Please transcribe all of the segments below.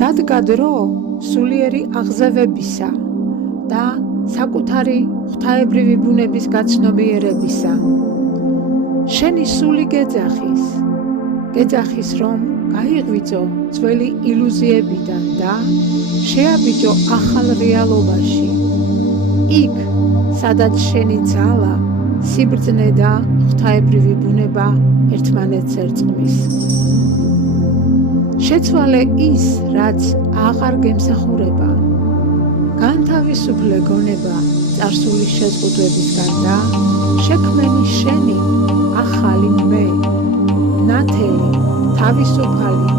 დადგა დრო სულიერი აღზევებისა და საკუთარი ღვთაებრივი ბუნების გაცნობიერებისა. შენი სული გეძახის რომ გაიღვიძო ძველი ილუზიებიდან და შეაბიჯო ახალ რეალობაში. იქ, სადაც შენი ძალა, სიბრძნე და ღვთაებრივი ბუნება ერთმანეთს ერწყმის. შეცვალე ის, რაც აღარ გემსახურება. განთავისუფლე გონება წარსული შეზღუდვებისგან და შექმენი შენი ახალი მე, ნათელი, თავისუფალი,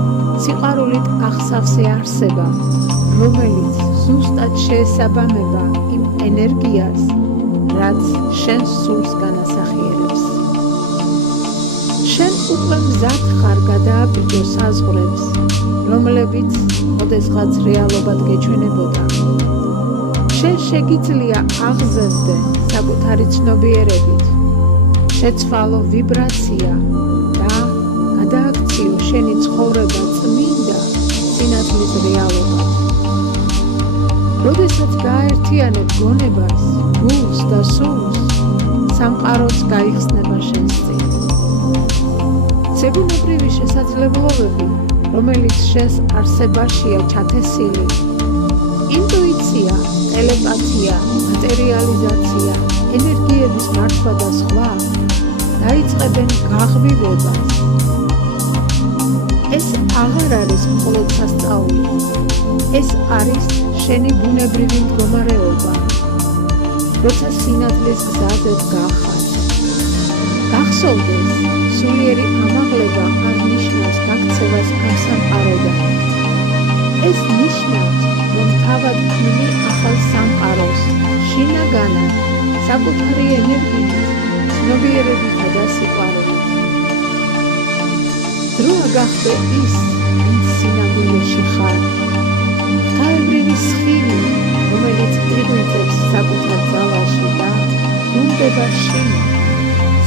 სიყვარულით აღსავსე არსება, რომელიც ზუსტად შეესაბამება იმ ენერგიას, რაც შენს სულს განასახიერებს. შენ უკვე მზად ხარ გადააბიჯო საზღვრებს, რომლებიც ოდესღაც რეალობად გეჩვენებოდა. შენ შეგიძლია აღზევდე საკუთარი ცნობიერებით, შეცვალო ვიბრაცია და გადააქციო შენი ცხოვრება წმინდა სინათლის რეალობად. როდესაც გააერთიანებ გონებას, გულს და სულს, სამყაროც გაიხსნება შენს წინ. ზებუნებრივი შესაძლებლობები, რომელიც შენს არსებაშია ჩათესილი, ინტუიცია, ტელეპათია, მატერიალიზაცია, ენერგიების მართვა და სხვა, დაიწყებენ გაღვივებას. ეს აღარ არის მხოლოდ სასწაული, ეს არის შენი ბუნებრივი მდგომარეობა, როცა სინათლის გზაზე დგახარ. გახსოვდეს, სულიერი ამაღლება არ ნიშნავს გაქცევას ამ სამყაროდან. ეს ნიშნავს, რომ თავად ქმნი ახალ სამყაროს, შინაგანად, საკუთარი ენერგიით, ცნობიერებითა და სიყვარულით. დროა გახდე ის, ვინც სინამდვილეში ხარ. ღვთაებრივი სხივი, რომელიც იღვითებს საკუთარ ძალაში და ბრუნდება შინ,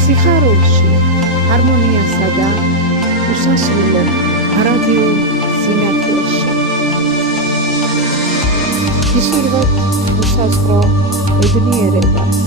სიხარულში, ჰარმონიასა და უსასრულო არადიულ სინათლეში. გისურვებთ უსაზღვრო ბედნიერებას.